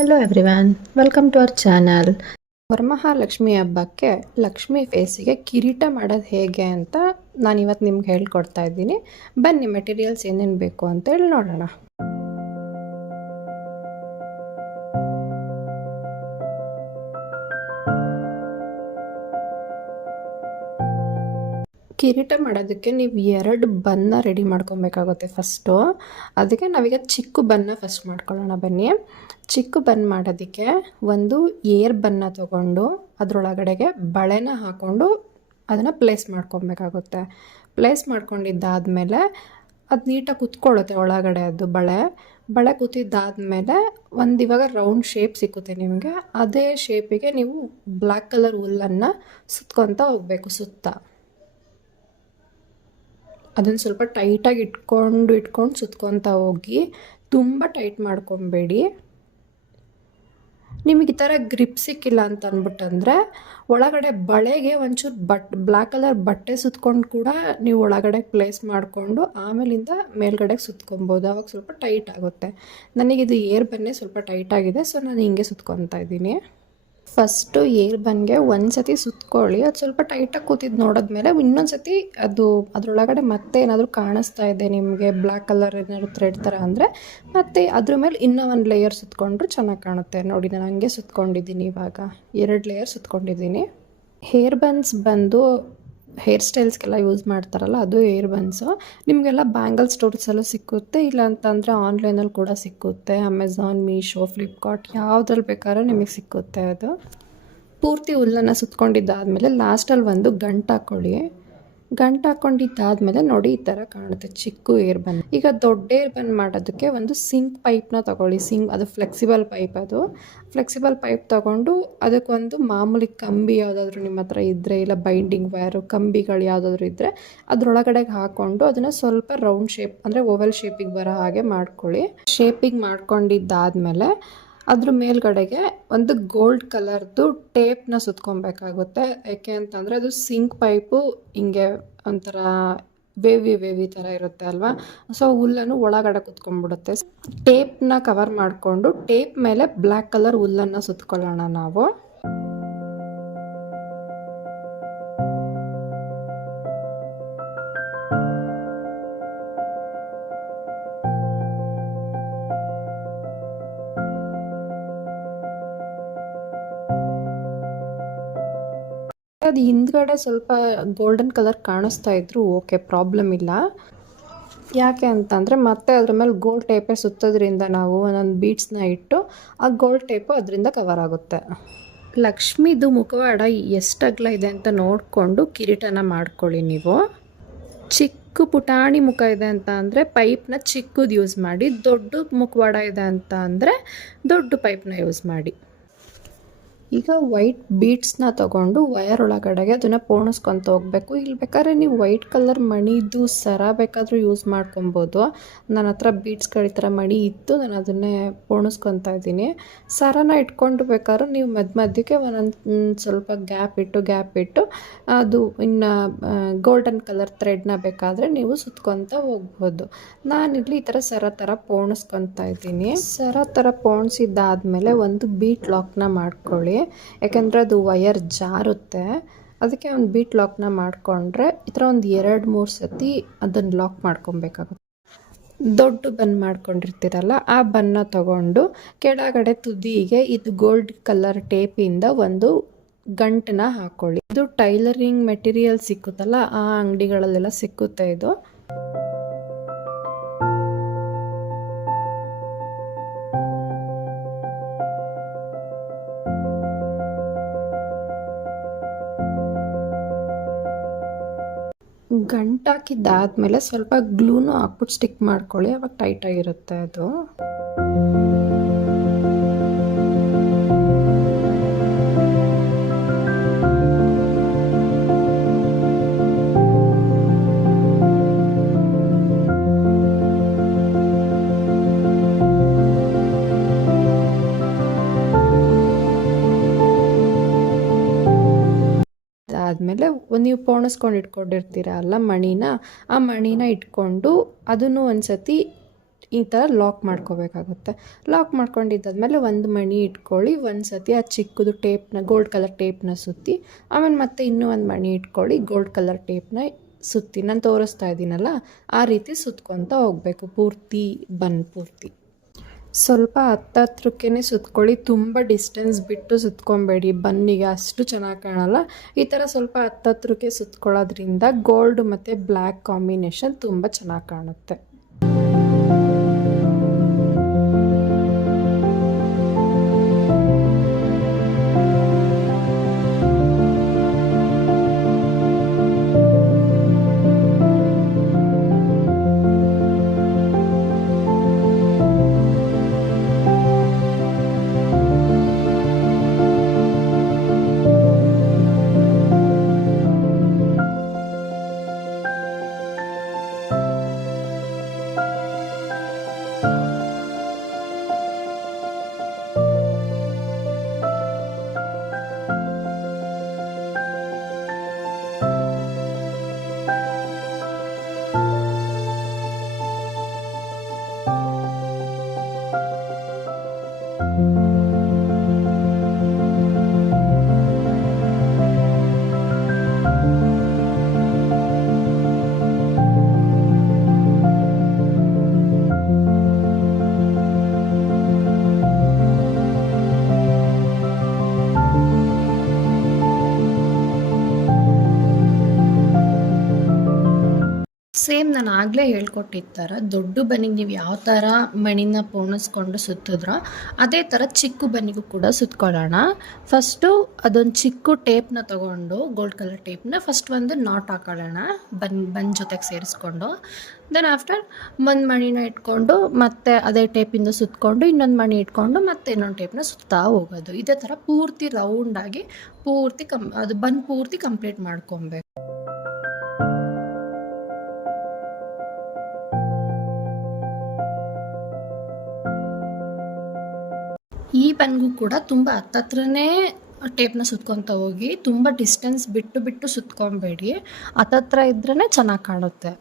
Hello everyone, welcome to our channel. Varamahalakshmi ಹಬ್ಬಕ್ಕೆ ಲಕ್ಷ್ಮಿ ಫೇಸಿಗೆ ಕಿರೀಟ ಮಾಡೋದು ಹೇಗೆ ಅಂತ ನಾನಿವತ್ತು ನಿಮ್ಗೆ ಹೇಳ್ಕೊಡ್ತಾ ಇದ್ದೀನಿ. ಬನ್ನಿ ಮೆಟೀರಿಯಲ್ಸ್ ಏನೇನು ಬೇಕು ಅಂತೇಳಿ ನೋಡೋಣ. ಕಿರೀಟ ಮಾಡೋದಕ್ಕೆ ನೀವು 2 ಬನ್ನ ರೆಡಿ ಮಾಡ್ಕೊಬೇಕಾಗುತ್ತೆ ಫಸ್ಟು. ಅದಕ್ಕೆ ನಾವೀಗ ಚಿಕ್ಕ ಬನ್ನ ಫಸ್ಟ್ ಮಾಡ್ಕೊಳ್ಳೋಣ ಬನ್ನಿ. ಚಿಕ್ಕ ಬನ್ ಮಾಡೋದಕ್ಕೆ ಒಂದು ಏರ್ ಬನ್ನ ತೊಗೊಂಡು ಅದರೊಳಗಡೆಗೆ ಬಳೆನ ಹಾಕ್ಕೊಂಡು ಅದನ್ನು ಪ್ಲೇಸ್ ಮಾಡ್ಕೊಬೇಕಾಗುತ್ತೆ. ಪ್ಲೇಸ್ ಮಾಡ್ಕೊಂಡಿದ್ದಾದಮೇಲೆ ಅದು ನೀಟಾಗಿ ಕುತ್ಕೊಳ್ಳುತ್ತೆ ಒಳಗಡೆ. ಅದು ಬಳೆ ಕೂತಿದ್ದಾದಮೇಲೆ ಇವಾಗ ರೌಂಡ್ ಶೇಪ್ ಸಿಕ್ಕುತ್ತೆ ನಿಮಗೆ. ಅದೇ ಶೇಪಿಗೆ ನೀವು ಬ್ಲ್ಯಾಕ್ ಕಲರ್ ಹುಲ್ಲನ್ನು ಸುತ್ಕೊತಾ ಹೋಗಬೇಕು. ಅದನ್ನು ಸ್ವಲ್ಪ ಟೈಟಾಗಿ ಇಟ್ಕೊಂಡು ಸುತ್ಕೊತಾ ಹೋಗಿ, ತುಂಬ ಟೈಟ್ ಮಾಡ್ಕೊಬೇಡಿ. ನಿಮಗೆ ಈ ಥರ ಗ್ರಿಪ್ ಸಿಕ್ಕಿಲ್ಲ ಅಂತ ಅಂದ್ಬಿಟ್ಟಂದರೆ ಒಳಗಡೆ ಬಳೆಗೆ ಒಂಚೂರು ಬ್ಲ್ಯಾಕ್ ಕಲರ್ ಬಟ್ಟೆ ಸುತ್ಕೊಂಡು ಕೂಡ ನೀವು ಒಳಗಡೆ ಪ್ಲೇಸ್ ಮಾಡಿಕೊಂಡು ಆಮೇಲಿಂದ ಮೇಲ್ಗಡೆಗೆ ಸುತ್ಕೊಬೋದು. ಆವಾಗ ಸ್ವಲ್ಪ ಟೈಟ್ ಆಗುತ್ತೆ. ನನಗಿದು ಏರ್ ಬನ್ನೇ ಸ್ವಲ್ಪ ಟೈಟಾಗಿದೆ, ಸೊ ನಾನು ಹಿಂಗೆ ಸುತ್ಕೊತಾ ಇದ್ದೀನಿ. ಫಸ್ಟು ಏರ್ ಬನ್ಗೆ ಒಂದು ಸತಿ ಸುತ್ಕೊಳ್ಳಿ. ಅದು ಸ್ವಲ್ಪ ಟೈಟಾಗಿ ಕೂತಿದ್ದು ನೋಡಿದ್ಮೇಲೆ ಇನ್ನೊಂದು ಸತಿ ಅದರೊಳಗಡೆ ಮತ್ತೆ ಏನಾದರೂ ಕಾಣಿಸ್ತಾ ಇದೆ ನಿಮಗೆ ಬ್ಲ್ಯಾಕ್ ಕಲರ್ ಏನಾದರೂ ಥ್ರೆಡ್ ಥರ ಅಂದರೆ ಮತ್ತೆ ಅದ್ರ ಮೇಲೆ ಇನ್ನೂ ಒಂದು ಲೇಯರ್ ಸುತ್ಕೊಂಡ್ರೆ ಚೆನ್ನಾಗಿ ಕಾಣುತ್ತೆ. ನೋಡಿ, ನಾನು ಹಂಗೆ ಸುತ್ಕೊಂಡಿದ್ದೀನಿ. ಇವಾಗ 2 ಲೇಯರ್ ಸುತ್ಕೊಂಡಿದ್ದೀನಿ. ಹೇರ್ ಬನ್ಸ್ ಬಂದು ಹೇರ್ ಸ್ಟೈಲ್ಸ್ಗೆಲ್ಲ ಯೂಸ್ ಮಾಡ್ತಾರಲ್ಲ, ಅದು ಏರ್ ಬನ್ಸು. ನಿಮಗೆಲ್ಲ ಬ್ಯಾಂಗಲ್ ಸ್ಟೋರ್ಸಲ್ಲೂ ಸಿಕ್ಕುತ್ತೆ, ಇಲ್ಲ ಅಂತಂದರೆ ಆನ್ಲೈನಲ್ಲಿ ಕೂಡ ಸಿಕ್ಕುತ್ತೆ. ಅಮೆಝಾನ್, ಮೀಶೋ, ಫ್ಲಿಪ್ಕಾರ್ಟ್ ಯಾವುದ್ರಲ್ಲಿ ಬೇಕಾದ್ರೂ ನಿಮಗೆ ಸಿಕ್ಕುತ್ತೆ. ಅದು ಪೂರ್ತಿ ಹುಲ್ಲನ್ನು ಸುತ್ಕೊಂಡಿದ್ದಾದಮೇಲೆ ಲಾಸ್ಟಲ್ಲಿ ಒಂದು ಗಂಟು ಹಾಕ್ಕೊಂಡಿದ್ದಾದಮೇಲೆ ನೋಡಿ ಈ ಥರ ಕಾಣುತ್ತೆ ಚಿಕ್ಕ ಏರ್ ಬನ್. ಈಗ ದೊಡ್ಡ ಏರ್ ಬನ್ ಮಾಡೋದಕ್ಕೆ ಒಂದು ಸಿಂಕ್ ಪೈಪ್ನ ತೊಗೊಳ್ಳಿ. ಅದು ಫ್ಲೆಕ್ಸಿಬಲ್ ಪೈಪ್ ತೊಗೊಂಡು ಅದಕ್ಕೊಂದು ಮಾಮೂಲಿ ಕಂಬಿ ಯಾವುದಾದ್ರೂ ನಿಮ್ಮ ಹತ್ರ ಇದ್ದರೆ, ಇಲ್ಲ ಬೈಂಡಿಂಗ್ ವೈರು ಕಂಬಿಗಳು ಯಾವುದಾದ್ರೂ ಇದ್ದರೆ ಅದರೊಳಗಡೆಗೆ ಹಾಕ್ಕೊಂಡು ಅದನ್ನು ಸ್ವಲ್ಪ ರೌಂಡ್ ಶೇಪ್ ಅಂದರೆ ಓವಲ್ ಶೇಪಿಗೆ ಬರೋ ಹಾಗೆ ಮಾಡ್ಕೊಳ್ಳಿ. ಶೇಪಿಗೆ ಮಾಡ್ಕೊಂಡಿದ್ದಾದಮೇಲೆ ಅದ್ರ ಮೇಲ್ಗಡೆಗೆ ಒಂದು ಗೋಲ್ಡ್ ಕಲರ್ದು ಟೇಪ್ನ ಸುತ್ಕೊಬೇಕಾಗುತ್ತೆ. ಯಾಕೆ ಅಂತಂದರೆ ಅದು ಸಿಂಕ್ ಪೈಪು ಹಿಂಗೆ ಒಂಥರ ವೇವಿ ಥರ ಇರುತ್ತೆ ಅಲ್ವಾ, ಸೊ ಹುಲ್ಲನ್ನು ಒಳಗಡೆ ಕುತ್ಕೊಂಡ್ಬಿಡುತ್ತೆ. ಟೇಪ್ನ ಕವರ್ ಮಾಡಿಕೊಂಡು ಟೇಪ್ ಮೇಲೆ ಬ್ಲ್ಯಾಕ್ ಕಲರ್ ಹುಲ್ಲನ್ನು ಸುತ್ಕೊಳ್ಳೋಣ ನಾವು. ಅದು ಹಿಂದ್ಗಡೆ ಸ್ವಲ್ಪ ಗೋಲ್ಡನ್ ಕಲರ್ ಕಾಣಿಸ್ತಾ ಇದ್ರು ಓಕೆ, ಪ್ರಾಬ್ಲಮ್ ಇಲ್ಲ. ಯಾಕೆ ಅಂತಂದರೆ ಮತ್ತೆ ಅದ್ರ ಮೇಲೆ ಗೋಲ್ಡ್ ಟೇಪೇ ಸುತ್ತೋದ್ರಿಂದ ನಾವು ಒಂದೊಂದು ಬೀಡ್ಸ್ನ ಇಟ್ಟು ಆ ಗೋಲ್ಡ್ ಟೇಪು ಅದರಿಂದ ಕವರ್ ಆಗುತ್ತೆ. ಲಕ್ಷ್ಮಿದು ಮುಖವಾಡ ಎಷ್ಟು ಅಗಲ ಇದೆ ಅಂತ ನೋಡಿಕೊಂಡು ಕಿರೀಟನ ಮಾಡ್ಕೊಳ್ಳಿ. ನೀವು ಚಿಕ್ಕ ಪುಟಾಣಿ ಮುಖ ಇದೆ ಅಂತ ಅಂದರೆ ಪೈಪ್ನ ಚಿಕ್ಕದು ಯೂಸ್ ಮಾಡಿ, ದೊಡ್ಡ ಮುಖವಾಡ ಇದೆ ಅಂತ ಅಂದರೆ ದೊಡ್ಡ ಪೈಪ್ನ ಯೂಸ್ ಮಾಡಿ. ಈಗ ವೈಟ್ ಬೀಡ್ಸ್ನ ತೊಗೊಂಡು ವಯರ್ ಒಳಗಡೆಗೆ ಅದನ್ನು ಪೋಣಿಸ್ಕೊತ ಹೋಗಬೇಕು. ಇಲ್ಲಿ ಬೇಕಾದ್ರೆ ನೀವು ವೈಟ್ ಕಲರ್ ಮಣಿದು ಸರ ಬೇಕಾದರೂ ಯೂಸ್ ಮಾಡ್ಕೊಬೋದು. ನನ್ನ ಹತ್ರ ಬೀಡ್ಸ್ಗಳು ಈ ಥರ ಮಣಿ ಇತ್ತು, ನಾನು ಅದನ್ನೇ ಪೋಣಿಸ್ಕೊತಾ ಇದ್ದೀನಿ. ಸರನ ಇಟ್ಕೊಂಡು ಬೇಕಾದ್ರೂ ನೀವು ಮಧ್ಯಕ್ಕೆ ಒಂದೊಂದು ಸ್ವಲ್ಪ ಗ್ಯಾಪ್ ಇಟ್ಟು ಅದು ಇನ್ನು ಗೋಲ್ಡನ್ ಕಲರ್ ಥ್ರೆಡ್ನ ಬೇಕಾದರೆ ನೀವು ಸುತ್ಕೊತ ಹೋಗ್ಬೋದು. ನಾನಿಲ್ಲಿ ಈ ಥರ ಸರ ಥರ ಪೋಣಿಸ್ಕೊತಾ ಇದ್ದೀನಿ. ಸರ ಥರ ಪೋಣಿಸಿದ್ದಾದಮೇಲೆ ಒಂದು ಬೀಟ್ ಲಾಕ್ನ ಮಾಡ್ಕೊಳ್ಳಿ. ಯಾಕೆಂದರೆ ಅದು ವಯರ್ ಜಾರುತ್ತೆ, ಅದಕ್ಕೆ ಒಂದು ಬೀಟ್ ಲಾಕ್ನ ಮಾಡಿಕೊಂಡ್ರೆ ಈ ಥರ ಒಂದು 2-3 ಸತಿ ಅದನ್ನು ಲಾಕ್ ಮಾಡ್ಕೊಬೇಕಾಗುತ್ತೆ. ದೊಡ್ಡ ಬನ್ ಮಾಡ್ಕೊಂಡಿರ್ತೀರಲ್ಲ, ಆ ಬನ್ನ ತಗೊಂಡು ಕೆಳಗಡೆ ತುದಿಗೆ ಇದು ಗೋಲ್ಡ್ ಕಲರ್ ಟೇಪಿಂದ ಒಂದು ಗಂಟನ್ನ ಹಾಕ್ಕೊಳ್ಳಿ. ಇದು ಟೈಲರಿಂಗ್ ಮೆಟೀರಿಯಲ್ ಸಿಕ್ಕುತ್ತಲ್ಲ, ಆ ಅಂಗಡಿಗಳಲ್ಲೆಲ್ಲ ಸಿಕ್ಕುತ್ತೆ ಇದು. ಗಂಟಾಕಿದ್ದಾದಮೇಲೆ ಸ್ವಲ್ಪ ಗ್ಲೂನು ಹಾಕ್ಬಿಟ್ಟು ಸ್ಟಿಕ್ ಮಾಡ್ಕೊಳ್ಳಿ, ಅವಾಗ ಟೈಟಾಗಿರುತ್ತೆ ಅದು. ಆದಮೇಲೆ ನೀವು ಪೋಣಿಸ್ಕೊಂಡು ಇಟ್ಕೊಂಡಿರ್ತೀರ ಅಲ್ಲ ಮಣಿನ, ಆ ಮಣಿನ ಇಟ್ಕೊಂಡು ಅದನ್ನು ಒಂದು ಸತಿ ಈ ಥರ ಲಾಕ್ ಮಾಡ್ಕೋಬೇಕಾಗುತ್ತೆ. ಲಾಕ್ ಮಾಡ್ಕೊಂಡಿದ್ದಾದ್ಮೇಲೆ ಒಂದು ಮಣಿ ಇಟ್ಕೊಳ್ಳಿ, ಒಂದು ಸತಿ ಆ ಚಿಕ್ಕದು ಟೇಪ್ನ ಗೋಲ್ಡ್ ಕಲರ್ ಟೇಪ್ನ ಸುತ್ತಿ, ಆಮೇಲೆ ಮತ್ತೆ ಇನ್ನೂ ಒಂದು ಮಣಿ ಇಟ್ಕೊಳ್ಳಿ, ಗೋಲ್ಡ್ ಕಲರ್ ಟೇಪ್ನ ಸುತ್ತಿ, ನಾನು ತೋರಿಸ್ತಾ ಇದ್ದೀನಲ್ಲ ಆ ರೀತಿ ಸುತ್ಕೊತ ಹೋಗಬೇಕು ಪೂರ್ತಿ ಪೂರ್ತಿ. ಸ್ವಲ್ಪ ಹತ್ತತ್ರಕ್ಕೇ ಸುತ್ಕೊಳ್ಳಿ, ತುಂಬ ಡಿಸ್ಟೆನ್ಸ್ ಬಿಟ್ಟು ಸುತ್ಕೊಬೇಡಿ, ಬನ್ನಿಗೆ ಅಷ್ಟು ಚೆನ್ನಾಗಿ ಕಾಣಲ್ಲ. ಈ ಥರ ಸ್ವಲ್ಪ ಹತ್ತತ್ರಕ್ಕೆ ಸುತ್ಕೊಳ್ಳೋದ್ರಿಂದ ಗೋಲ್ಡ್ ಮತ್ತು ಬ್ಲ್ಯಾಕ್ ಕಾಂಬಿನೇಷನ್ ತುಂಬ ಚೆನ್ನಾಗಿ ಕಾಣುತ್ತೆ. ಸೇಮ್ ನಾನು ಆಗಲೇ ಹೇಳ್ಕೊಟ್ಟಿದ್ದ ಥರ ದೊಡ್ಡ ಬನ್ನಿಗೆ ನೀವು ಯಾವ ಥರ ಮಣಿನ ಪೋಣಿಸ್ಕೊಂಡು ಸುತ್ತಿದ್ರೋ ಅದೇ ಥರ ಚಿಕ್ಕ ಬನ್ನಿಗೂ ಕೂಡ ಸುತ್ಕೊಳ್ಳೋಣ. ಫಸ್ಟು ಅದೊಂದು ಚಿಕ್ಕ ಟೇಪ್ನ ತೊಗೊಂಡು, ಗೋಲ್ಡ್ ಕಲರ್ ಟೇಪ್ನ ಫಸ್ಟ್ ಒಂದು ನಾಟ್ ಹಾಕೊಳ್ಳೋಣ ಬನ್ ಜೊತೆಗೆ ಸೇರಿಸ್ಕೊಂಡು. ದೆನ್ ಆಫ್ಟರ್ ಒಂದು ಮಣಿನ ಇಟ್ಕೊಂಡು ಮತ್ತೆ ಅದೇ ಟೇಪಿಂದ ಸುತ್ತಕೊಂಡು ಇನ್ನೊಂದು ಮಣಿ ಇಟ್ಕೊಂಡು ಮತ್ತೆ ಇನ್ನೊಂದು ಟೇಪ್ನ ಸುತ್ತಾ ಹೋಗೋದು. ಇದೇ ಥರ ಪೂರ್ತಿ ರೌಂಡಾಗಿ ಅದು ಪೂರ್ತಿ ಕಂಪ್ಲೀಟ್ ಮಾಡ್ಕೊಬೇಕು. ಈ ಬನ್ಗೂ ಕೂಡ ತುಂಬ ಹತ್ತತ್ರನೇ ಟೇಪ್ನ ಸುತ್ಕೊತ ಹೋಗಿ, ತುಂಬ ಡಿಸ್ಟೆನ್ಸ್ ಬಿಟ್ಟು ಸುತ್ಕೊಬೇಡಿ, ಹತ್ತತ್ರ ಇದ್ರೇ ಚೆನ್ನಾಗಿ ಕಾಣುತ್ತೆ.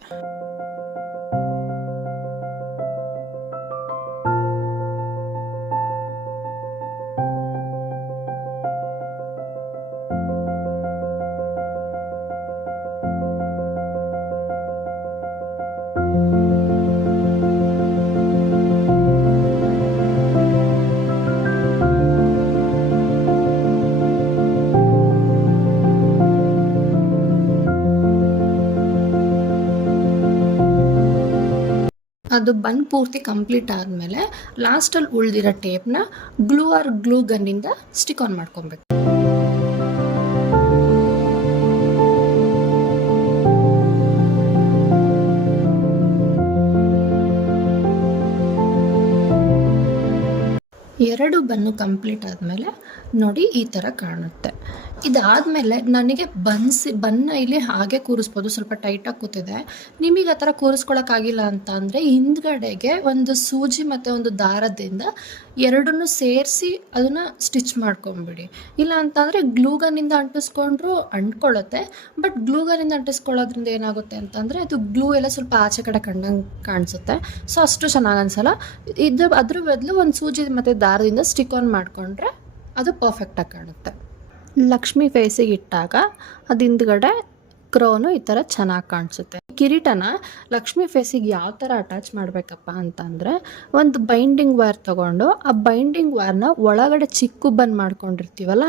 ಅದು ಬನ್ ಪೂರ್ತಿ ಕಂಪ್ಲೀಟ್ ಆದಮೇಲೆ ಲಾಸ್ಟಲ್ಲಿ ಉಳಿದಿರೋ ಟೇಪ್ನ ಗ್ಲೂ ಗನ್ನಿಂದ ಸ್ಟಿಕ್ ಆನ್ ಮಾಡ್ಕೊಬೇಕು. ಎರಡು ಬನ್ನು ಕಂಪ್ಲೀಟ್ ಆದಮೇಲೆ ನೋಡಿ ಈ ಥರ ಕಾಣುತ್ತೆ. ಇದಾದಮೇಲೆ ನನಗೆ ಬನ್ನ ಇಲ್ಲಿ ಹಾಗೆ ಕೂರಿಸ್ಬೋದು, ಸ್ವಲ್ಪ ಟೈಟಾಗಿ ಕೂತಿದೆ. ನಿಮಗೆ ಆ ಥರ ಕೂರಿಸ್ಕೊಳಕ್ಕಾಗಿಲ್ಲ ಅಂತ ಅಂದರೆ ಹಿಂದ್ಗಡೆಗೆ ಒಂದು ಸೂಜಿ ಮತ್ತು ಒಂದು ದಾರದಿಂದ ಎರಡನ್ನೂ ಸೇರಿಸಿ ಅದನ್ನು ಸ್ಟಿಚ್ ಮಾಡ್ಕೊಂಬಿಡಿ. ಇಲ್ಲ ಅಂತಂದರೆ ಗ್ಲೂಗನ್ನಿಂದ ಅಂಟಿಸ್ಕೊಂಡ್ರೂ ಅಂಟ್ಕೊಳ್ಳುತ್ತೆ. ಬಟ್ ಗ್ಲೂಗನ್ನಿಂದ ಅಂಟಿಸ್ಕೊಳ್ಳೋದ್ರಿಂದ ಏನಾಗುತ್ತೆ ಅಂತಂದರೆ ಅದು ಗ್ಲೂ ಎಲ್ಲ ಸ್ವಲ್ಪ ಆಚೆ ಕಡೆ ಕಂಡಂಗೆ ಕಾಣಿಸುತ್ತೆ, ಸೊ ಅಷ್ಟು ಚೆನ್ನಾಗಿ ಅನಿಸಲ್ಲ. ಅದ್ರ ಬದಲು ಒಂದು ಸೂಜಿ ಮತ್ತು ದಾರದಿಂದ ಸ್ಟಿಕ್ ಆನ್ ಮಾಡಿಕೊಂಡ್ರೆ ಅದು ಪರ್ಫೆಕ್ಟಾಗಿ ಕಾಣುತ್ತೆ. ಲಕ್ಷ್ಮಿ ಫೇಸಿಗೆ ಇಟ್ಟಾಗ ಅದು ಹಿಂದ್ಗಡೆ ಕ್ರೋನು ಈ ಥರ ಚೆನ್ನಾಗಿ ಕಾಣಿಸುತ್ತೆ. ಕಿರೀಟನ ಲಕ್ಷ್ಮಿ ಫೇಸಿಗೆ ಯಾವ ಥರ ಅಟ್ಯಾಚ್ ಮಾಡಬೇಕಪ್ಪ ಅಂತಂದರೆ, ಒಂದು ಬೈಂಡಿಂಗ್ ವೈರ್ ತೊಗೊಂಡು ಆ ಬೈಂಡಿಂಗ್ ವೈರ್ನ ಒಳಗಡೆ ಚಿಕ್ಕ ಬನ್ ಮಾಡ್ಕೊಂಡಿರ್ತೀವಲ್ಲ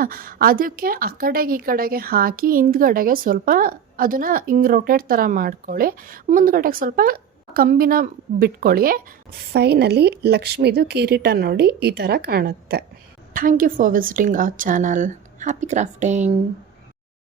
ಅದಕ್ಕೆ ಆ ಕಡೆಗೆ ಈ ಕಡೆಗೆ ಹಾಕಿ ಹಿಂದ್ಗಡೆಗೆ ಸ್ವಲ್ಪ ಅದನ್ನು ಹಿಂಗೆ ರೊಟೇಟ್ ಥರ ಮಾಡ್ಕೊಳ್ಳಿ, ಮುಂದ್ಗಡೆಗೆ ಸ್ವಲ್ಪ ಕಂಬಿನ ಬಿಟ್ಕೊಳ್ಳಿ. ಫೈನಲಿ ಲಕ್ಷ್ಮಿದು ಕಿರೀಟ ನೋಡಿ ಈ ಥರ ಕಾಣುತ್ತೆ. Thank you for visiting our channel. Happy crafting!